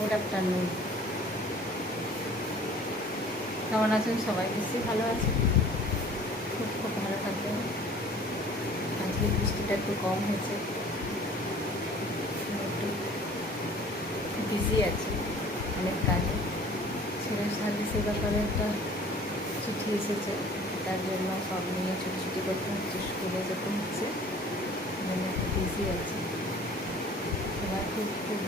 Good afternoon. কেমন আছেন সবাই? নিশ্চয়ই ভালো আছে। খুব খুব ভালো থাকবেন। আজকে বৃষ্টিটা একটু কম হয়েছে, একটু বিজি আছে অনেক কাজে। ছেলের সার্ভিসের ব্যাপারে একটা চিঠি এসেছে, তার জন্য সব নিয়ে ছুটি করতে হচ্ছে, স্কুলে যেতে হচ্ছে, মানে একটু বিজি আছে। সবাই খুব খুব